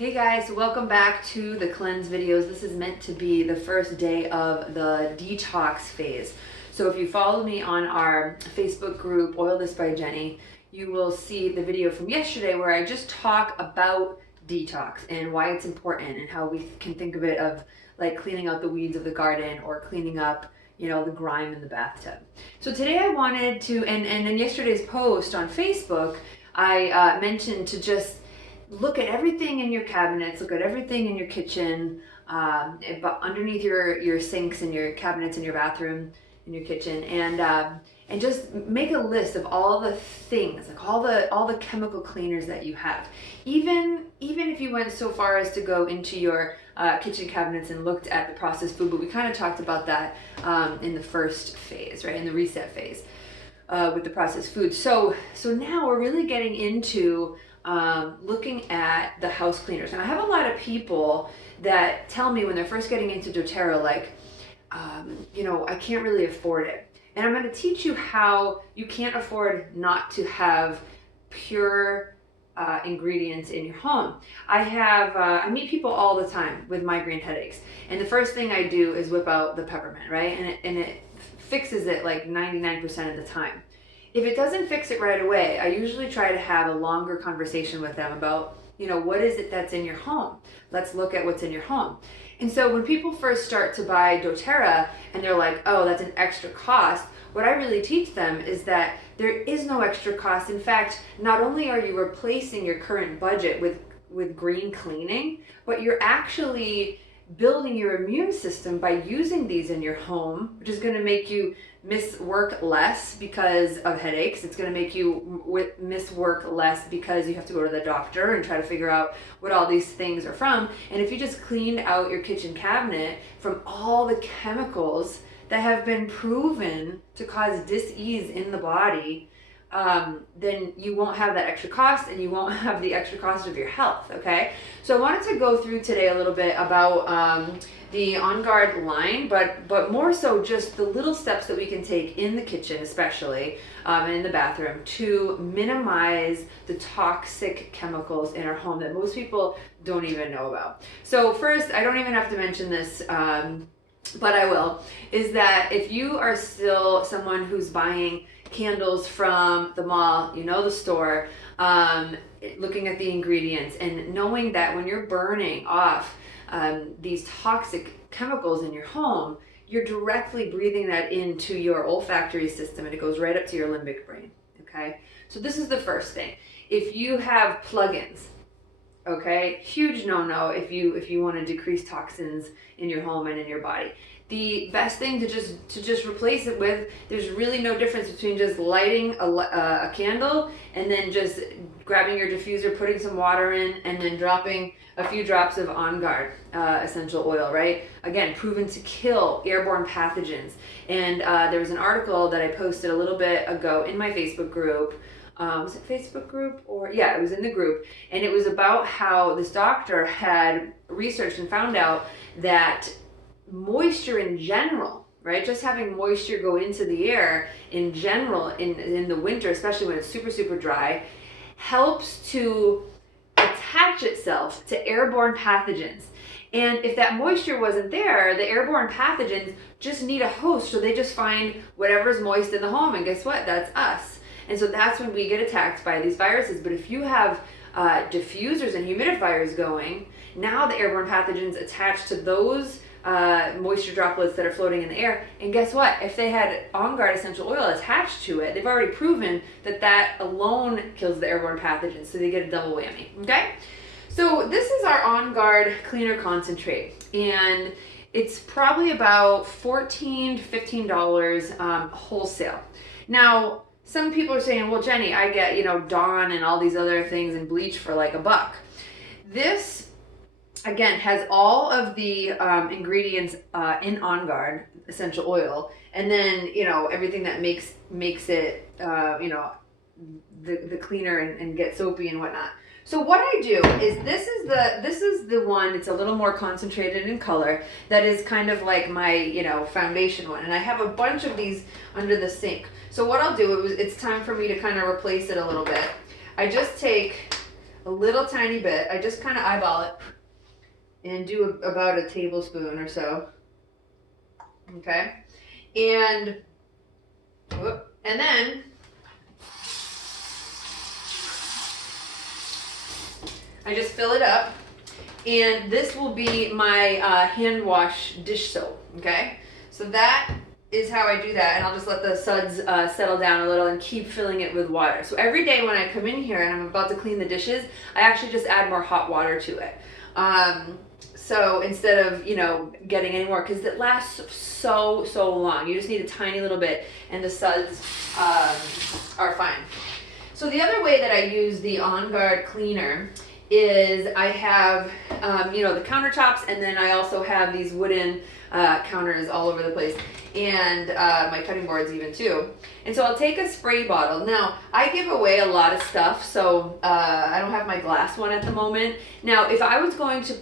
Hey guys, welcome back to the cleanse videos. This is meant to be the first day of the detox phase. So if you follow me on our Facebook group, Oil This by Jenny, you will see the video from yesterday where I just talk about detox and why it's important and how we can think of it of like cleaning out the weeds of the garden or cleaning up, the grime in the bathtub. So today I wanted to, and in yesterday's post on Facebook, I mentioned to just look at everything in your cabinets, look at everything in your kitchen, underneath your sinks and your cabinets in your bathroom, in your kitchen, and just make a list of all the things, like all the chemical cleaners that you have. Even if you went so far as to go into your kitchen cabinets and looked at the processed food, but we kind of talked about that in the first phase, right, in the reset phase with the processed food. So now we're really getting into looking at the house cleaners. And I have a lot of people that tell me when they're first getting into doTERRA, like, I can't really afford it. And I'm going to teach you how you can't afford not to have pure ingredients in your home. I meet people all the time with migraine headaches, and the first thing I do is whip out the peppermint, right? And it fixes it like 99% of the time. If it doesn't fix it right away, I usually try to have a longer conversation with them about, what is it that's in your home? Let's look at what's in your home. And so when people first start to buy doTERRA and they're like, oh, that's an extra cost, what I really teach them is that there is no extra cost. In fact, not only are you replacing your current budget with green cleaning, but you're actually building your immune system by using these in your home, which is going to make you miss work less because of headaches. It's going to make you miss work less because you have to go to the doctor and try to figure out what all these things are from. And if you just cleaned out your kitchen cabinet from all the chemicals that have been proven to cause dis-ease in the body, then you won't have that extra cost and you won't have the extra cost of your health, okay? So I wanted to go through today a little bit about the On Guard line, but more so just the little steps that we can take in the kitchen especially, and in the bathroom to minimize the toxic chemicals in our home that most people don't even know about. So first, I don't even have to mention this, but I will, is that if you are still someone who's buying candles from the mall, the store, looking at the ingredients and knowing that when you're burning off these toxic chemicals in your home, you're directly breathing that into your olfactory system and it goes right up to your limbic brain, okay? So this is the first thing. If you have plugins, okay, huge no-no if you want to decrease toxins in your home and in your body. The best thing to just replace it with, there's really no difference between just lighting a candle and then just grabbing your diffuser, putting some water in, and then dropping a few drops of On Guard essential oil, right? Again, proven to kill airborne pathogens. And there was an article that I posted a little bit ago in my Facebook group. Was it Facebook group or yeah, it was in the group, and it was about how this doctor had researched and found out that moisture in general, right? Just having moisture go into the air in general in the winter, especially when it's super, super dry, helps to attach itself to airborne pathogens. And if that moisture wasn't there, the airborne pathogens just need a host, so they just find whatever's moist in the home, and guess what? That's us. And so that's when we get attacked by these viruses. But if you have diffusers and humidifiers going, now the airborne pathogens attach to those moisture droplets that are floating in the air. And guess what? If they had On Guard essential oil attached to it, they've already proven that alone kills the airborne pathogens. So they get a double whammy, okay? So this is our On Guard cleaner concentrate. And it's probably about $14 to $15 wholesale. Now, some people are saying, well, Jenny, I get, Dawn and all these other things and bleach for like $1. This, again, has all of the ingredients in On Guard essential oil, and then, everything that makes it, the cleaner and get soapy and whatnot. So what I do is this is the one, it's a little more concentrated in color, that is kind of like my, foundation one. And I have a bunch of these under the sink. So what I'll do, it's time for me to kind of replace it a little bit. I just take a little tiny bit. I just kind of eyeball it and do about a tablespoon or so. Okay, and then I just fill it up, and this will be my hand wash dish soap. Okay, so that is how I do that, and I'll just let the suds settle down a little and keep filling it with water. So every day when I come in here and I'm about to clean the dishes, I actually just add more hot water to it. So instead of, you know, getting any more, because it lasts so long. You just need a tiny little bit, and the suds are fine. So the other way that I use the On Guard cleaner is I have, you know, the countertops, and then I also have these wooden counters all over the place, and my cutting boards even too. And so I'll take a spray bottle. Now, I give away a lot of stuff, so I don't have my glass one at the moment. Now, if I was going to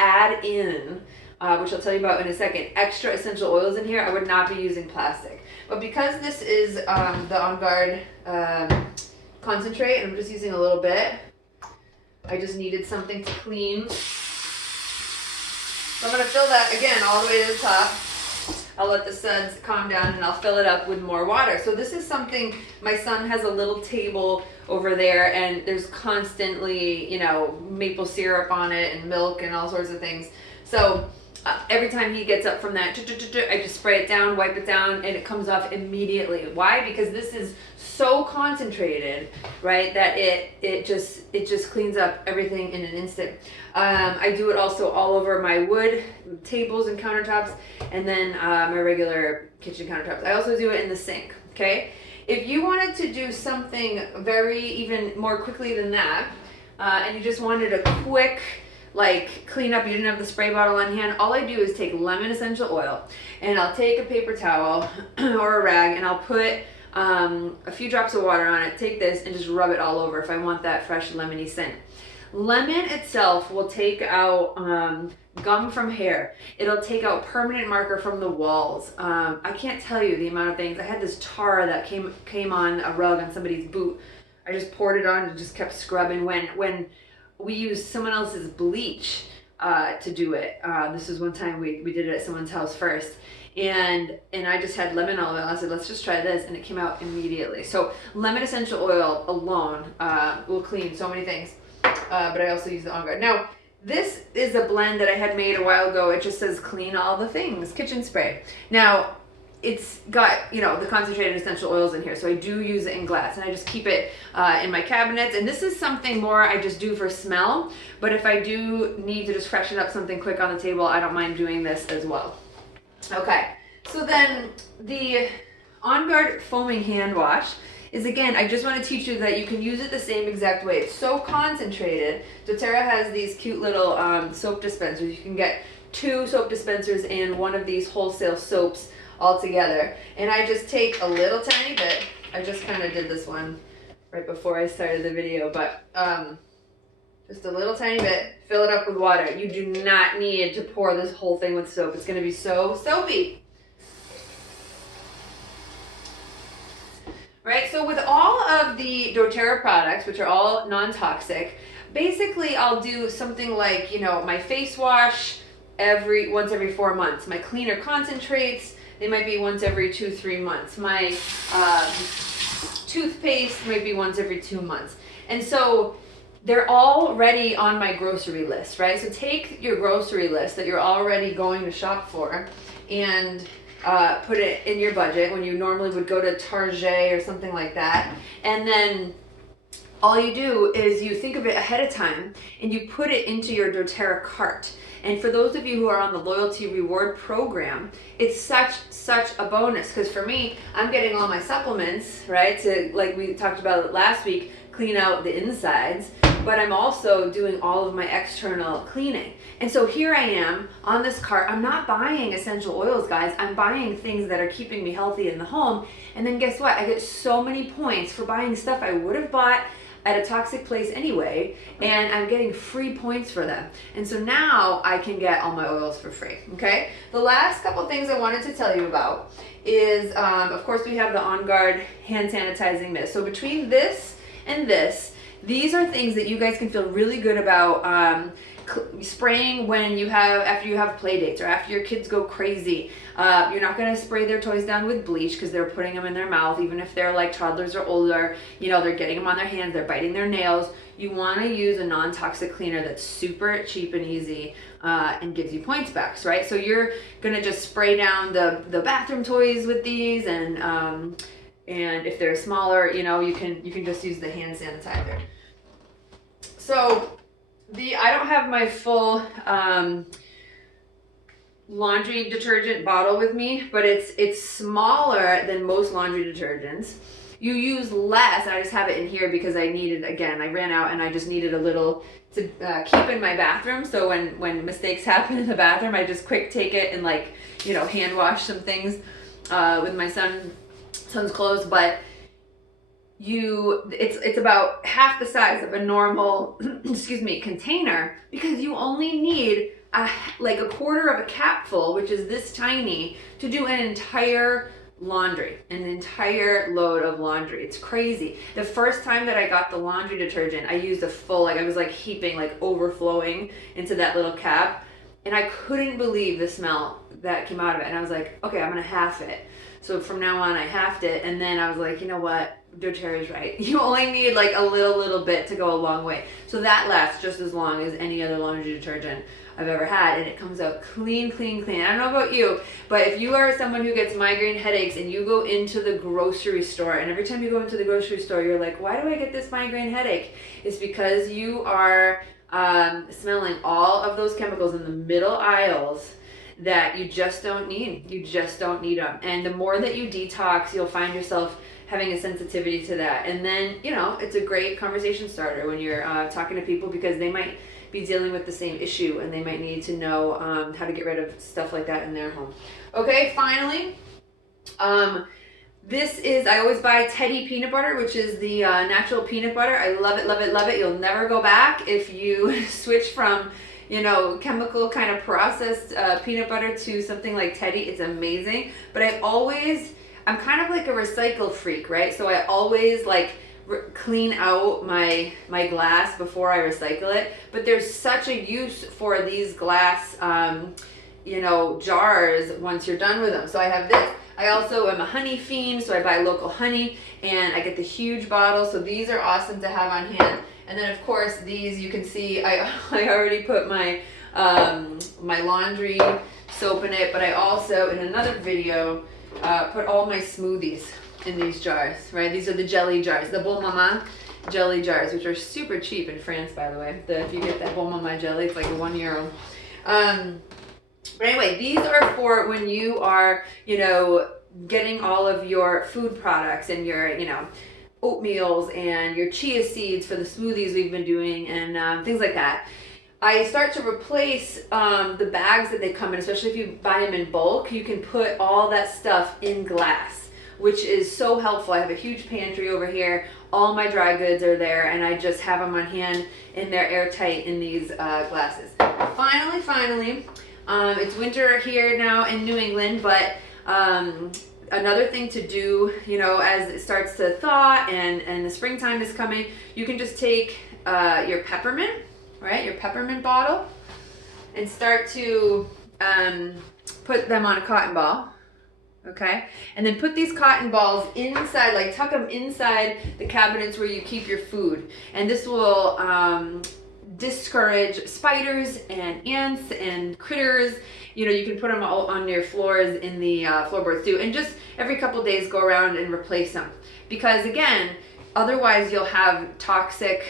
add in, which I'll tell you about in a second, extra essential oils in here, I would not be using plastic. But because this is the On Guard concentrate, and I'm just using a little bit, I just needed something to clean. So I'm going to fill that again all the way to the top. I'll let the suds calm down, and I'll fill it up with more water. So this is something, my son has a little table over there, and there's constantly, you know, maple syrup on it and milk and all sorts of things. So every time he gets up from that, I just spray it down, wipe it down, and it comes off immediately. Why? Because this is so concentrated, right, that it just cleans up everything in an instant. I do it also all over my wood tables and countertops, and then my regular kitchen countertops. I also do it in the sink. Okay, if you wanted to do something even more quickly than that, and you just wanted a quick like clean up, you didn't have the spray bottle on hand, all I do is take lemon essential oil, and I'll take a paper towel or a rag, and I'll put a few drops of water on it, take this and just rub it all over if I want that fresh lemony scent. Lemon itself will take out gum from hair. It'll take out permanent marker from the walls. I can't tell you the amount of things. I had this tar that came on a rug on somebody's boot. I just poured it on and just kept scrubbing. When we used someone else's bleach to do it. This was one time we did it at someone's house first. And I just had lemon oil. I said, let's just try this, and it came out immediately. So lemon essential oil alone will clean so many things. But I also use the On Guard. Now, this is a blend that I had made a while ago. It just says clean all the things, kitchen spray. Now, it's got, you know, the concentrated essential oils in here, so I do use it in glass, and I just keep it in my cabinets. And this is something more I just do for smell, but if I do need to just freshen up something quick on the table, I don't mind doing this as well. Okay, so then the On Guard foaming hand wash is, again, I just want to teach you that you can use it the same exact way. It's so concentrated. doTERRA has these cute little soap dispensers. You can get 2 soap dispensers and one of these wholesale soaps all together. And I just take a little tiny bit. I just kind of did this one right before I started the video, but just a little tiny bit, fill it up with water. You do not need to pour this whole thing with soap. It's going to be so soapy. Right, so with all of the doTERRA products, which are all non-toxic, basically I'll do something like, you know, my face wash once every 4 months. My cleaner concentrates, they might be once every 2-3 months. My toothpaste might be once every 2 months. And so they're already on my grocery list, right? So take your grocery list that you're already going to shop for and put it in your budget when you normally would go to Target or something like that. And then all you do is you think of it ahead of time and you put it into your doTERRA cart. And for those of you who are on the loyalty reward program, it's such a bonus, because for me, I'm getting all my supplements, right, to, like we talked about last week, clean out the insides, but I'm also doing all of my external cleaning. And so here I am on this cart. I'm not buying essential oils, guys. I'm buying things that are keeping me healthy in the home. And then guess what? I get so many points for buying stuff I would have bought at a toxic place anyway, and I'm getting free points for them. And so now I can get all my oils for free, okay? The last couple things I wanted to tell you about is, of course, we have the On Guard hand sanitizing mist. So between this and this, These are things that you guys can feel really good about spraying when you have, after you have play dates or after your kids go crazy. You're not going to spray their toys down with bleach because they're putting them in their mouth, even if they're like toddlers or older. You know, they're getting them on their hands, they're biting their nails. You want to use a non-toxic cleaner that's super cheap and easy and gives you points back, right? So you're going to just spray down the bathroom toys with these, and if they're smaller, you know, you can just use the hand sanitizer. So I don't have my full laundry detergent bottle with me, but it's smaller than most laundry detergents. You use less, and I just have it in here because I ran out and I just needed a little to keep in my bathroom. So when mistakes happen in the bathroom, I just quick take it and, like, you know, hand wash some things with my son's clothes. But it's about half the size of a normal container, because you only need like a quarter of a capful, which is this tiny, to do an entire load of laundry. It's crazy. The first time that I got the laundry detergent, I used a full, like, I was like heaping, like overflowing into that little cap, and I couldn't believe the smell that came out of it. And I was like, okay, I'm gonna half it. So from now on I halved it, and then I was like, you know what, doTERRA's right. You only need like a little bit to go a long way. So that lasts just as long as any other laundry detergent I've ever had, and it comes out clean. I don't know about you, but if you are someone who gets migraine headaches and you go into the grocery store, and every time you go into the grocery store you're like, why do I get this migraine headache? It's because you are smelling all of those chemicals in the middle aisles that you just don't need. You just don't need them. And the more that you detox, you'll find yourself having a sensitivity to that. And then, you know, it's a great conversation starter when you're talking to people, because they might be dealing with the same issue and they might need to know how to get rid of stuff like that in their home. Okay, finally, I always buy Teddy peanut butter, which is the natural peanut butter. I love it. You'll never go back if you switch from, you know, chemical kind of processed peanut butter to something like Teddy. It's amazing. But I'm kind of like a recycle freak, right? So I always like clean out my glass before I recycle it. But there's such a use for these glass, you know, jars once you're done with them. So I have this. I also am a honey fiend, so I buy local honey, and I get the huge bottle. So these are awesome to have on hand. And then of course these, you can see I already put my my laundry soap in it, but I also in another video put all my smoothies in these jars, right? These are the jelly jars, the Bon Maman jelly jars, which are super cheap in France, by the way. If you get that Bon Maman jelly, it's like €1. But anyway, these are for when you are, you know, getting all of your food products and your, you know, oatmeals and your chia seeds for the smoothies we've been doing, and things like that. I start to replace the bags that they come in, especially if you buy them in bulk. You can put all that stuff in glass, which is so helpful. I have a huge pantry over here. All my dry goods are there, and I just have them on hand, and they're airtight in these glasses. Finally, it's winter here now in New England, but another thing to do, you know, as it starts to thaw and the springtime is coming, you can just take your peppermint, right, your peppermint bottle, and start to put them on a cotton ball, okay? And then put these cotton balls inside, like tuck them inside the cabinets where you keep your food. And this will discourage spiders and ants and critters. You know, you can put them all on your floors in the floorboards too. And just every couple days go around and replace them. Because again, otherwise you'll have toxic